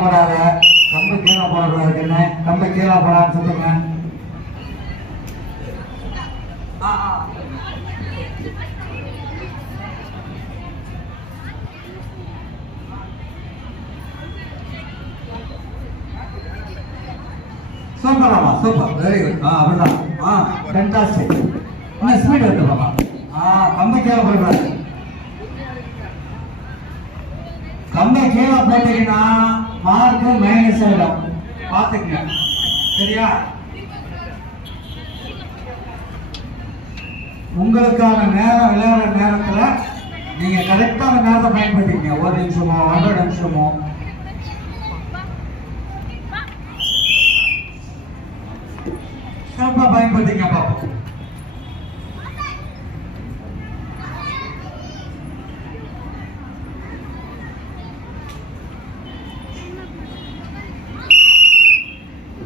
போடாத கம்பு கீழே போடக்கூடாது கம்பு கீழே போடான்னு சொல்லுங்க சூப்பராமா சூப்பர். வெரி குட் ஆ அப்படிதான். ஆ ஃபேண்டாஸ்டிக் இன்னும் ஸ்பீட் எடுத்து பாப்பா ஆ கம்பு கீழே போயிடுறாரு கம்பை கீழே போட்டீங்கன்னா பார்த்துக்கங்க சரியா? உங்களுக்கான நேரம் விளையாடுற நேரத்துல நீங்க கரெக்டான நேரத்தை பயன்படுத்திங்க ஒரு நிமிஷமோ ஒன்றரை நிமிஷமோ. சிறப்பா பயன்படுத்திங்க பாப்போம்.